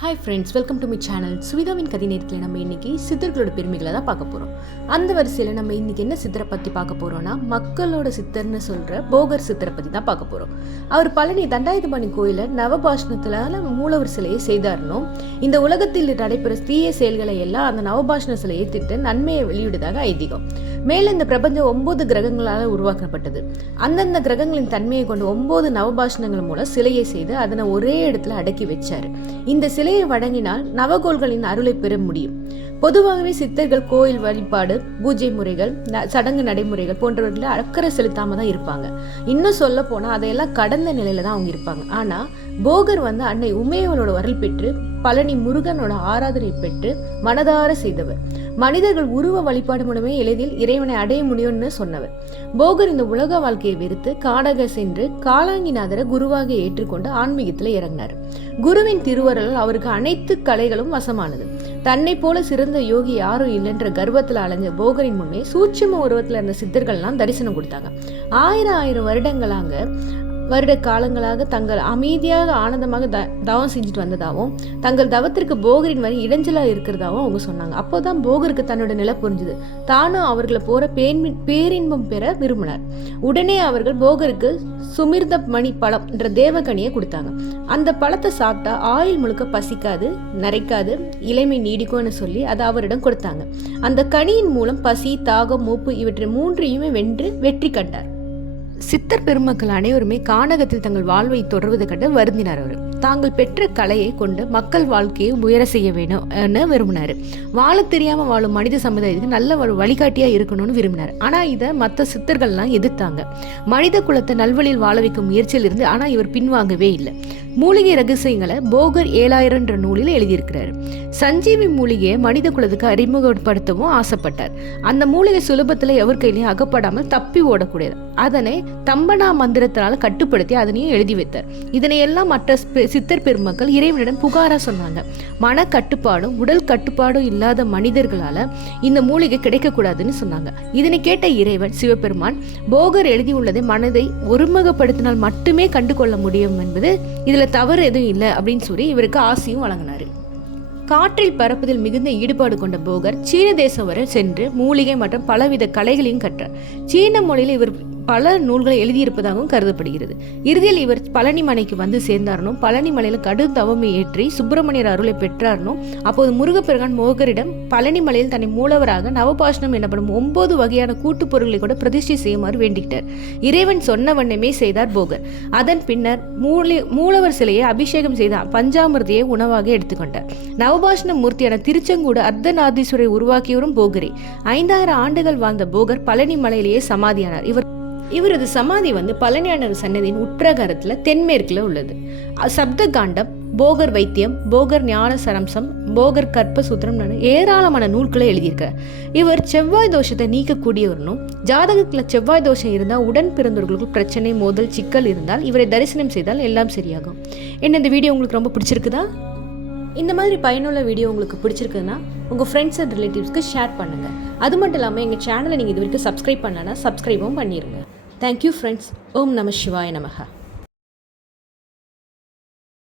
Hi friends, welcome to my channel. சுவிதாவின் கதை நேரத்தில் நம்ம இன்னைக்கு சித்தர்களோட பெருமைகளை தான் பார்க்க போகிறோம். அந்த வரிசையில் நம்ம இன்னைக்கு என்ன சித்தரை பற்றி பார்க்க போகிறோம்னா, மக்களோட சித்தர்னு சொல்கிற போகர் சித்தரை பற்றி தான் பார்க்க போகிறோம். அவர் பழனி தண்டாயுதபாணி கோயிலில் நவபாஷணத்தில் மூலவர் சிலையை செய்தாரணும். இந்த உலகத்தில் நடைபெற தீய செயல்களை எல்லாம் அந்த நவபாஷண சிலையை திட்டு நன்மையை வெளியிடுதாக ஐதீகம். மேலும் இந்த பிரபஞ்சம் 9 கிரகங்களால் உருவாக்கப்பட்டது. அந்தந்த கிரகங்களின் தன்மையை கொண்டு 9 நவபாஷணங்கள் மூலம் சிலையை செய்து அதனை ஒரே இடத்துல அடக்கி வச்சாரு. இந்த சிலையை வழங்கினால் நவகோள்களின் அருளை பெற முடியும். பொதுவாகவே சித்தர்கள் கோயில் வழிபாடு, பூஜை முறைகள், சடங்கு நடைமுறைகள் போன்றவர்களை அக்கறை செலுத்தாம தான் இருப்பாங்க. இன்னும் சொல்ல போனா அதையெல்லாம் கடந்த நிலையில தான் அவங்க இருப்பாங்க. ஆனா போகர் அன்னை உமையவளோட வரல் பெற்று பழனி முருகனோட ஆராதனை பெற்று மனதார செய்தவர். மனிதர்கள் உருவ வழிபாடு மூலமே எளிதில் இறைவனை அடைய முடியும்னு சொன்னவர். போகர் இந்த உலக வாழ்க்கையை வெறுத்து காடக சென்று காலாங்கிநாதரை குருவாக ஏற்றுக்கொண்டு ஆன்மீகத்துல இறங்கினார். குருவின் திருவருளால் அவருக்கு அனைத்து கலைகளும் வசமானது. தன்னை போல சிறந்த யோகி யாரும் இல்லைன்ற கர்வத்துல அலைஞ்ச போகரின் முன்னே சூட்சும உருவத்துல இருந்த சித்தர்கள்லாம் தரிசனம் கொடுத்தாங்க. ஆயிரம் வருட காலங்களாக தங்கள் அமைதியாக ஆனந்தமாக தவம் செஞ்சுட்டு வந்ததாகவும் தங்கள் தவத்திற்கு போகரின் வரை இடைஞ்சலாக இருக்கிறதாவும் அவங்க சொன்னாங்க. அப்போதான் போகருக்கு தன்னோட நிலை புரிஞ்சுது. தானும் அவர்களை போற பேரின்பம் பெற விரும்பினார். உடனே அவர்கள் போகருக்கு சுமிர்த மணி பழம் என்ற தேவகனியை கொடுத்தாங்க. அந்த பழத்தை சாப்பிட்டா ஆயுள் முழுக்க பசிக்காது, நரைக்காது, இளமை நீடிக்கும்னு சொல்லி அதை அவரிடம் கொடுத்தாங்க. அந்த கனியின் மூலம் பசி, தாகம், மூப்பு இவற்றை 3ஐயுமே வென்று வெற்றி கண்டார். சித்தர் பெருமக்கள் அனைவருமே கானகத்தில் தங்கள் வாழ்வை தொடர்வதை கண்டு வருந்தினார். அவர் தாங்கள் பெற்ற கலையை கொண்டு மக்கள் வாழ்க்கையை உயர செய்ய வேணும்னு விரும்பினார். வாழ தெரியாம வாழும் மனித சமுதாயத்துக்கு நல்ல ஒரு வழிகாட்டியா இருக்கணும்னு விரும்பினார். ஆனா இதை மற்ற சித்தர்கள்லாம் எதிர்த்தாங்க. மனித குலத்தை நல்வழியில் வாழ வைக்கும் முயற்சியில் இருந்து ஆனா இவர் பின்வாங்கவே இல்லை. மூலிகை ரகசியங்களை போகர் 7000 என்ற நூலில் எழுதியிருக்கிறார். சஞ்சீவி மூலிகையை மனித குலத்துக்கு அறிமுகப்படுத்தவும் ஆசைப்பட்டார். அந்த மூலிகை சுலபத்துல எவர் கையிலையும் அகப்படாமல் தப்பி ஓடக்கூடியது. அதனை தம்பனா மந்திரத்தினால கட்டுப்படுத்தி அதனையும் எழுதி வைத்தார். இதனை எல்லாம் மற்ற சித்தர் பெருமக்கள் இறைவனிடம் புகாரா சொன்னாங்க. மன கட்டுப்பாடும் உடல் கட்டுப்பாடும் இல்லாத மனிதர்களால இந்த மூலிகை கிடைக்கக்கூடாதுன்னு சொன்னாங்க. இதனை கேட்ட இறைவன் சிவபெருமான் போகர் எழுதியுள்ளதை மனதை ஒருமுகப்படுத்தினால் மட்டுமே கண்டு கொள்ள முடியும் என்பது இதுல தவறு எதுவும் இல்லை அப்படின்னு சொல்லி இவருக்கு ஆசையும் வழங்கினாரு. காற்றில் பறப்பதில் மிகுந்த ஈடுபாடு கொண்ட போகர் சீன தேசம் வரை சென்று மூலிகை மற்றும் பலவித கலைகளையும் கற்றார். சீன மொழியில் இவர் பல நூல்களை எழுதியிருப்பதாகவும் கருதப்படுகிறது. இறுதியில் இவர் பழனி மலைக்கு வந்து சேர்ந்தாரனும் பழனி மலையில கடும் தவமை ஏற்றி சுப்பிரமணியர் அருளை பெற்றாரனும். அப்போது முருகப்பெருமான் போகரிடம் பழனி மலையில் தன்னை மூலவராக நவபாஷணம் எனப்படும் 9 வகையான கூட்டுப் பொருட்களை கூட பிரதிஷ்டை செய்யுமாறு வேண்டிக்கிட்டார். இறைவன் சொன்ன வண்ணமே செய்தார் போகர். அதன் பின்னர் மூலவர் சிலையை அபிஷேகம் செய்த பஞ்சாமிர்தியை உணவாக எடுத்துக்கொண்டார். நவபாஷண மூர்த்தியான திருச்செங்கோடு அர்த்தநாதீஸ்வரை உருவாக்கியவரும் போகரே. 5000 ஆண்டுகள் வாழ்ந்த போகர் பழனி மலையிலேயே சமாதியானார். இவரது சமாதி பழனியாண்டவர் சன்னதியின் உட்பிரகாரத்துல தென்மேற்குல உள்ளது. சப்த காண்டம், போகர் வைத்தியம், போகர் ஞான சரம்சம், போகர் கற்பசூத்திரம் ஏராளமான நூல்களை எழுதியிருக்கார். இவர் செவ்வாய் தோஷத்தை நீக்கக்கூடியவர்னும் ஜாதகத்துல செவ்வாய் தோஷம் இருந்தால் உடன் பிறந்தவர்களுக்கு பிரச்சனை, மோதல், சிக்கல் இருந்தால் இவரை தரிசனம் செய்தால் எல்லாம் சரியாகும். என்ன இந்த வீடியோ உங்களுக்கு ரொம்ப பிடிச்சிருக்குதா? இந்த மாதிரி பயனுள்ள வீடியோ உங்களுக்கு பிடிச்சிருக்குன்னா உங்கள் ஃப்ரெண்ட்ஸ் அண்ட் ரிலேட்டிவ்ஸ்க்கு ஷேர் பண்ணுங்கள். அது மட்டும் இல்லாமல் எங்கள் சேனலை நீங்கள் இது வரைக்கும் சப்ஸ்கிரைப் பண்ணலன்னா சப்ஸ்கிரைபும் பண்ணிடுங்க. Thank you friends. ஓம் நம சிவாய நமஹ.